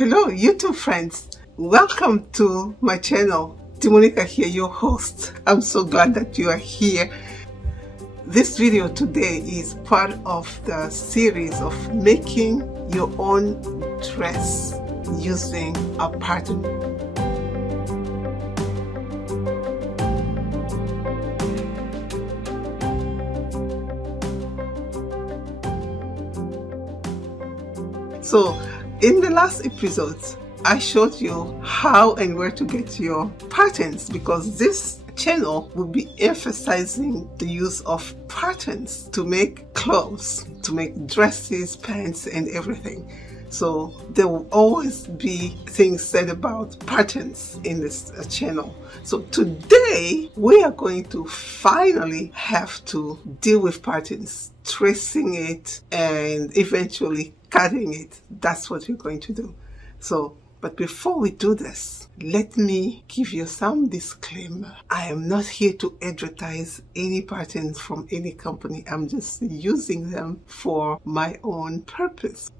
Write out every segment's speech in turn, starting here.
Hello, YouTube friends. Welcome to my channel. Timonica here, your host. I'm so glad that you are here. This video today is part of the series of making your own dress using a pattern. So in the last episode, I showed you how and where to get your patterns, because this channel will be emphasizing the use of patterns to make clothes, to make dresses, pants, and everything. So there will always be things said about patterns in this channel. So today we are going to finally have to deal with patterns, tracing it, and eventually cutting it. That's what we're going to do. So, but before we do this, let me give you some disclaimer. I am not here to advertise any patterns from any company. I'm just using them for my own purpose.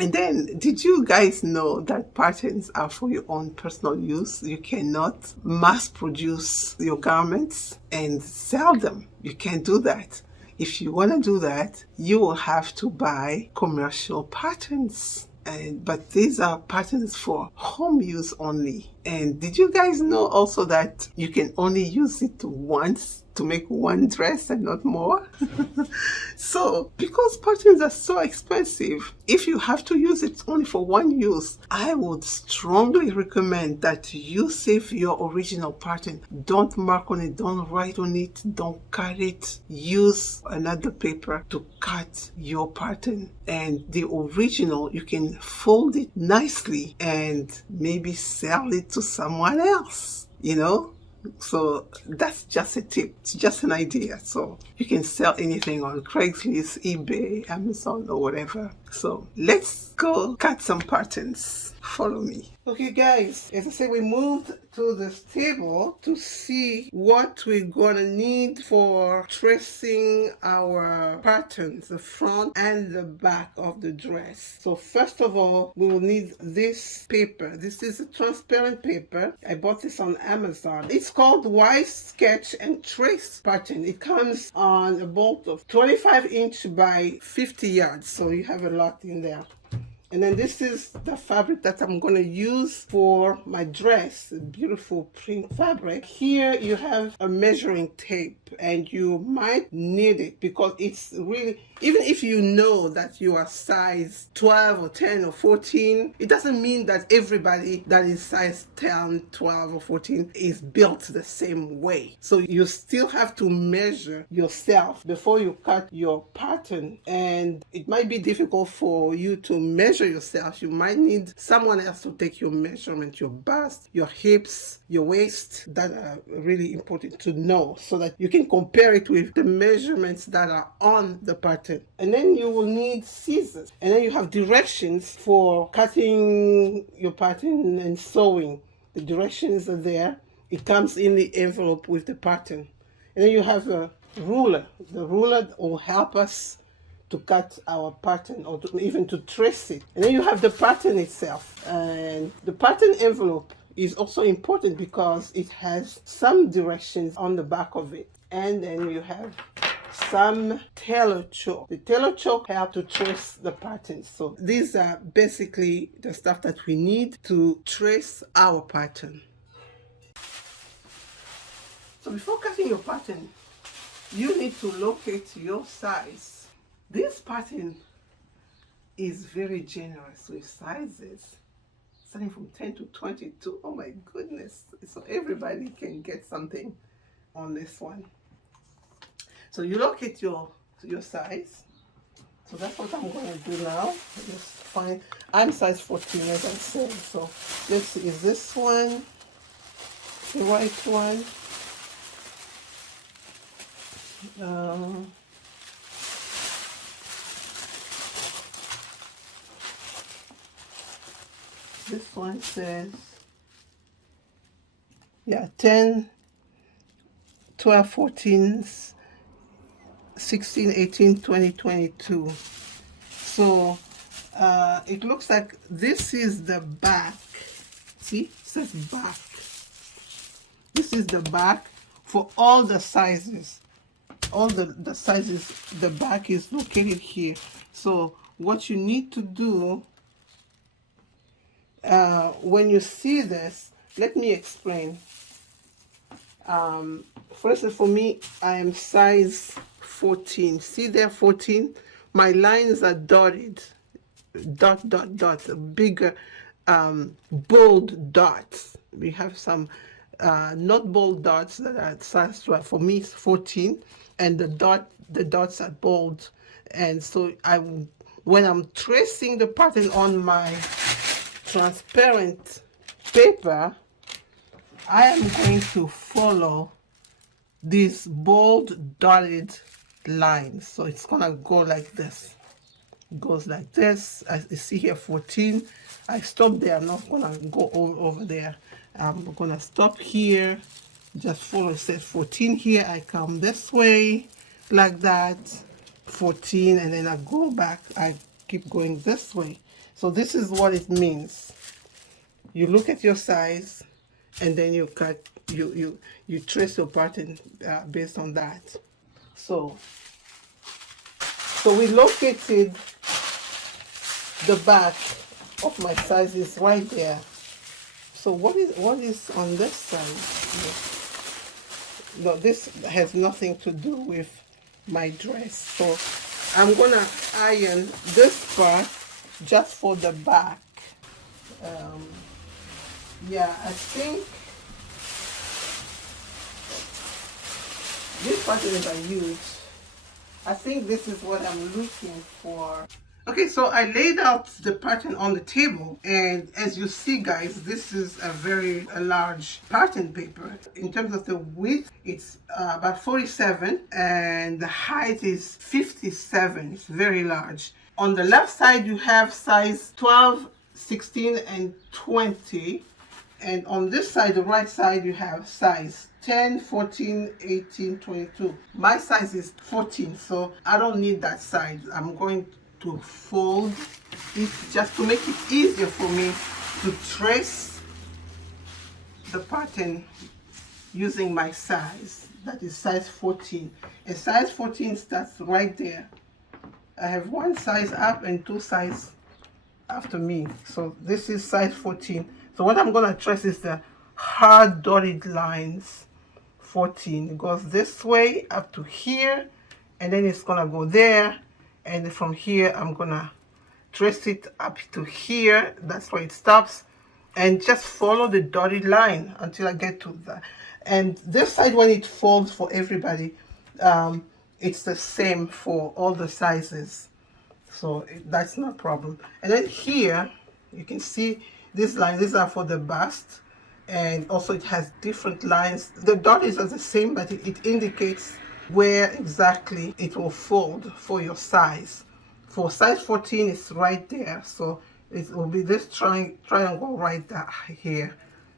And then, did you guys know that patterns are for your own personal use? You cannot mass produce your garments and sell them. You can't do that. If you want to do that, you will have to buy commercial patterns. But these are patterns for home use only. And did you guys know also that you can only use it once to make one dress and not more? So, because patterns are so expensive, if you have to use it only for one use, I would strongly recommend that you save your original pattern. Don't mark on it, don't write on it, don't cut it. Use another paper to cut your pattern. And the original, you can fold it nicely and maybe sell it to someone else, So that's just a tip. It's just an idea. So you can sell anything on Craigslist, eBay, Amazon, or whatever. So let's go cut some patterns. Follow me. Okay guys, as I said, we moved to this table to see what we're gonna need for tracing our patterns, the front and the back of the dress. So first of all, we will need this paper. This is a transparent paper. I bought this on Amazon. It's called Wise Sketch and Trace pattern. It comes on a bolt of 25" by 50 yards. So you have a lot in there. And then this is the fabric that I'm going to use for my dress, a beautiful print fabric. Here you have a measuring tape, and you might need it because it's really, even if you know that you are size 12 or 10 or 14, it doesn't mean that everybody that is size 10, 12 or 14 is built the same way. So you still have to measure yourself before you cut your pattern, and it might be difficult for you to measure yourself. You might need someone else to take your measurement, your bust, your hips, your waist. That are really important to know so that you can compare it with the measurements that are on the pattern. And then you will need scissors, and then you have directions for cutting your pattern and sewing. The directions are there. It comes in the envelope with the pattern. And then you have a ruler. The ruler will help us to cut our pattern, or even to trace it. And then you have the pattern itself. And the pattern envelope is also important because it has some directions on the back of it. And then you have some tailor chalk. The tailor chalk helps to trace the pattern. So these are basically the stuff that we need to trace our pattern. So before cutting your pattern, you need to locate your size. This pattern is very generous with sizes, starting from 10 to 22. Oh my goodness. So everybody can get something on this one. So you locate your size. So that's what I'm going to do now. Just find, I'm size 14 as I said. So let's see, is this one the right one? This one says, yeah, 10, 12, 14, 16, 18, 20, 22. So it looks like this is the back. See, it says back. This is the back for all the sizes. All the sizes, the back is located here. So what you need to do when you see this, let me explain. First, for me, I am size 14. See there, 14? My lines are dotted. Dot, dot, dot. Bigger, bold dots. We have some not bold dots that are size 12. For me, it's 14. And the dots are bold. And so when I'm tracing the pattern on my transparent paper, I am going to follow these bold dotted lines. So it's gonna go like this. It goes like this. As you see here, 14. I stop there. I'm not gonna go over there. I'm gonna stop here. Just follow. It says 14 here. I come this way like that. 14, and then I go back. I keep going this way. So this is what it means. You look at your size, and then you cut. You trace your pattern based on that. So we located the back of my sizes right there. So what is on this side? No, this has nothing to do with my dress. So I'm gonna iron this part just for the back. Yeah, I think these patterns are huge. I think this is what I'm looking for. Okay, so I laid out the pattern on the table, and as you see, guys, this is a very large pattern paper. In terms of the width, it's about 47, and the height is 57. It's very large. On the left side, you have size 12, 16, and 20. And on this side, the right side, you have size 10, 14, 18, 22. My size is 14, so I don't need that size. I'm going to fold it just to make it easier for me to trace the pattern using my size. That is size 14. And size 14 starts right there. I have one size up and two sizes after me. So this is size 14. So what I'm going to trace is the hard dotted lines. 14. It goes this way up to here, and then it's going to go there. And from here, I'm going to trace it up to here. That's where it stops. And just follow the dotted line until I get to that. And this side, when it folds for everybody, it's the same for all the sizes. So that's no problem. And then here, you can see these lines. These are for the bust. And also it has different lines. The dots are the same, but it indicates where exactly it will fold for your size. For size 14, it's right there. So it will be this triangle right there, here.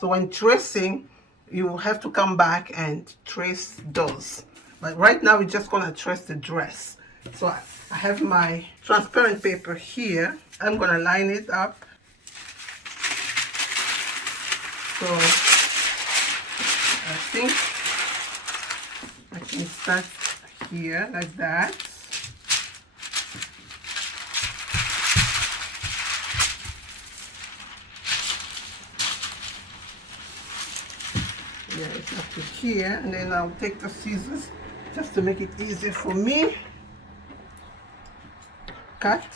So when tracing, you will have to come back and trace those. But right now, we're just going to trace the dress. So I have my transparent paper here. I'm going to line it up. So I think I can start here like that. Yeah, it's up to here, and then I'll take the scissors just to make it easier for me. Cut.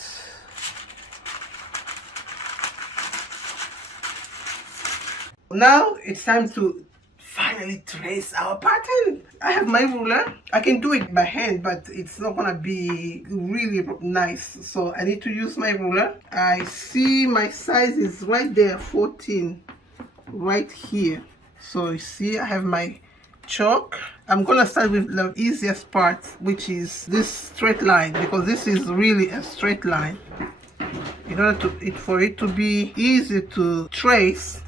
Now it's time to finally trace our pattern. I have my ruler. I can do it by hand, but it's not gonna be really nice. So I need to use my ruler. I see my size is right there, 14, right here. So you see, I have my chalk. I'm gonna start with the easiest part, which is this straight line, because this is really a straight line. In order for it to be easy to trace,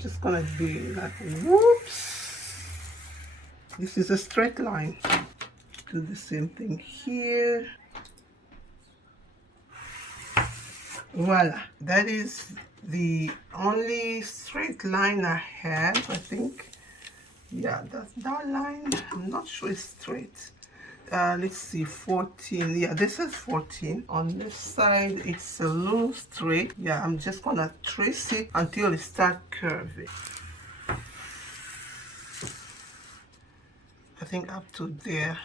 just gonna be like, whoops. This is a straight line. Do the same thing here. Voila, that is the only straight line I have, I think. Yeah, that line, I'm not sure it's straight. Let's see, 14. Yeah, this is 14. On this side, it's a little straight. Yeah, I'm just gonna trace it until it starts curving. I think up to there.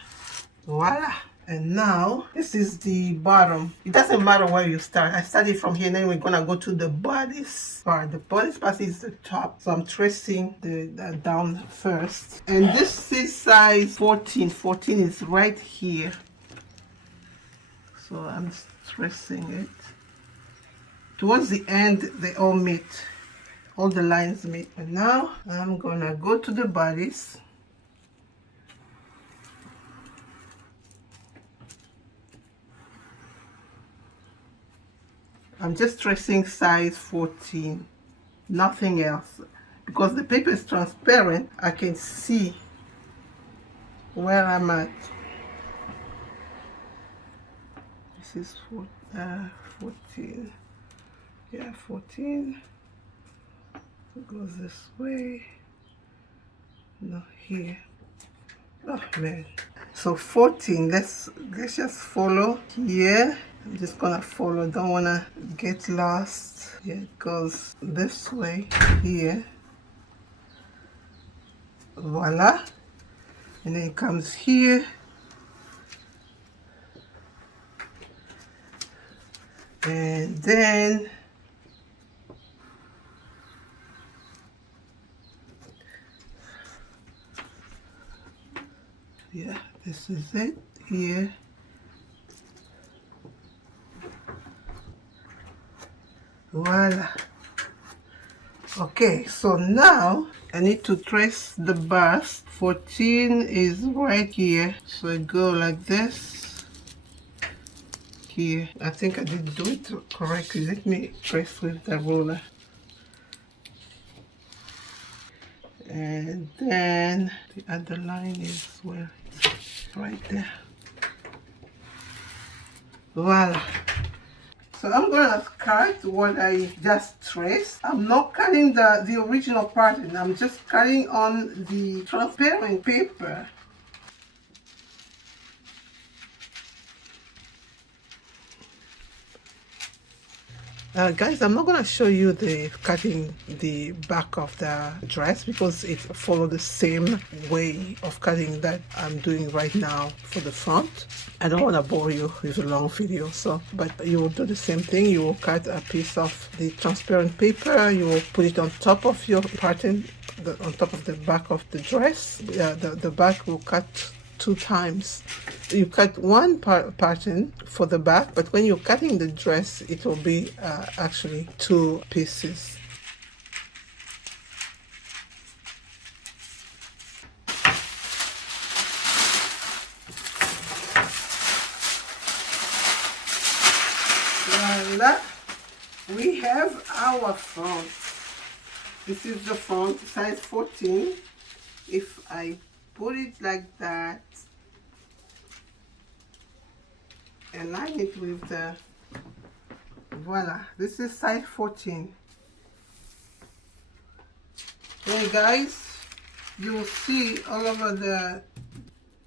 Voila. And now this is the bottom. It doesn't matter where you start. I started from here, then we're gonna go to the bodice part. The bodice part is the top, so I'm tracing the down first. And this is size 14. 14 is right here, so I'm tracing it. Towards the end, they all meet. All the lines meet. And now I'm gonna go to the bodice. I'm just tracing size 14, nothing else. Because the paper is transparent, I can see where I'm at. This is 14. Yeah, 14. It goes this way. No, here. Oh man. So 14, let's just follow here. I'm just gonna follow, don't wanna get lost. Yeah, it goes this way here. Voila. And then it comes here. And then yeah, this is it here. Voila. Okay, so now I need to trace the bust. 14 is right here, so I go like this here. I think I did do it correctly. Let me trace with the ruler. And then the other line is where it's right there. Voila. So I'm gonna cut what I just traced. I'm not cutting the original pattern. I'm just cutting on the transparent paper. Guys, I'm not going to show you the cutting the back of the dress because it follows the same way of cutting that I'm doing right now for the front. I don't want to bore you with a long video, but you will do the same thing. You will cut a piece of the transparent paper, you will put it on top of your pattern, on top of the back of the dress. The back will cut 2 times. You cut one pattern for the back, but when you're cutting the dress, it will be actually 2 pieces. Voila, we have our front. This is the front, size 14. If I put it like that, align it with the, voila, this is size 14. Hey guys, you will see all over the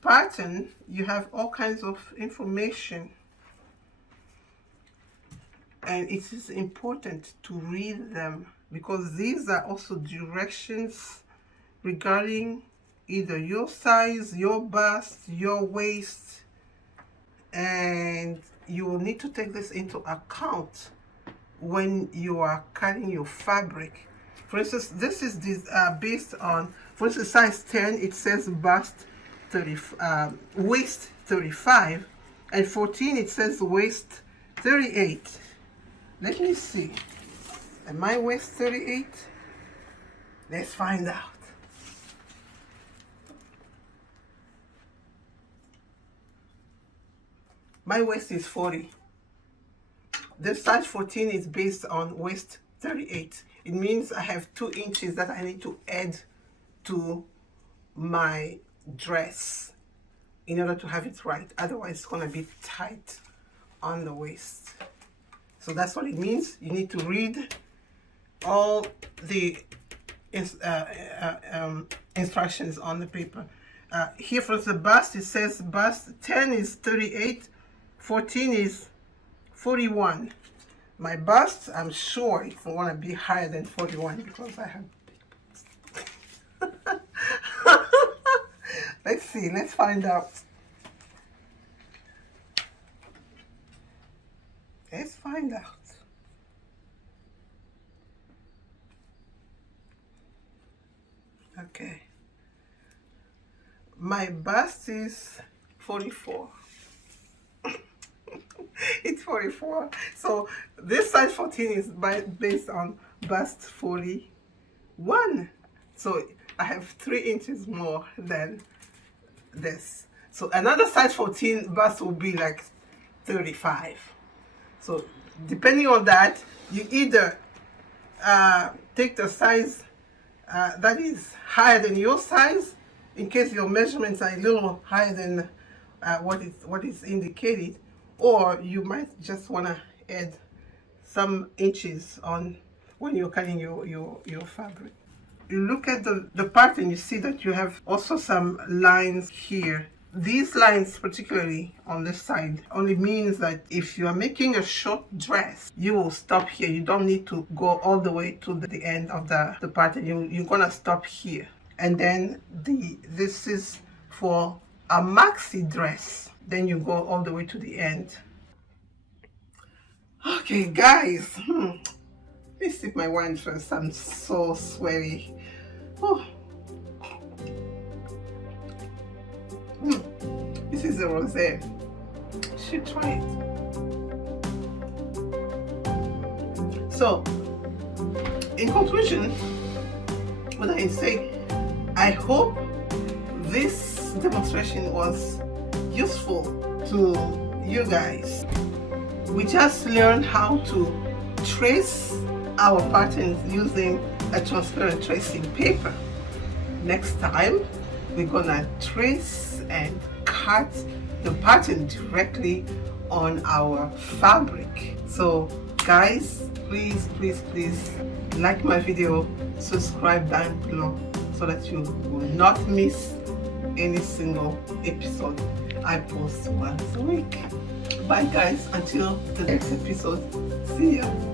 pattern, you have all kinds of information, and it is important to read them because these are also directions regarding either your size, your bust, your waist, and you will need to take this into account when you are cutting your fabric. For instance, this is based on, for instance, size 10, it says bust 30, waist 35, and 14 it says waist 38. Let me see. Am my waist 38? Let's find out. My waist is 40. The size 14 is based on waist 38. It means I have 2 inches that I need to add to my dress in order to have it right. Otherwise, it's going to be tight on the waist. So that's what it means. You need to read all the instructions on the paper. Here for the bust, it says bust 10 is 38, 14 is 41. My bust, I'm sure it's going to be higher than 41 because I have big bust. Let's see, let's find out. Let's find out. Okay. My bust is 44. It's 44. So this size 14 is based on bust 41. So I have 3 inches more than this. So another size 14 bust will be like 35. So depending on that, you either take the size that is higher than your size, in case your measurements are a little higher than what is indicated, or you might just want to add some inches on when you're cutting your fabric. You look at the part and you see that you have also some lines here. These lines, particularly on this side, only means that if you are making a short dress, you will stop here. You don't need to go all the way to the end of the part, and you're gonna stop here. And then this is for a maxi dress. Then you go all the way to the end. Okay, guys. Let me sip my wine first. I'm so sweaty. Oh. This is a rosé. You should try it. So, in conclusion, what I say, I hope this demonstration was useful to you guys. We just learned how to trace our patterns using a transparent tracing paper. Next time, we're gonna trace and cut the pattern directly on our fabric. So guys, please like my video, subscribe down below so that you will not miss any single episode I post once a week. Bye guys, until the next episode. See ya.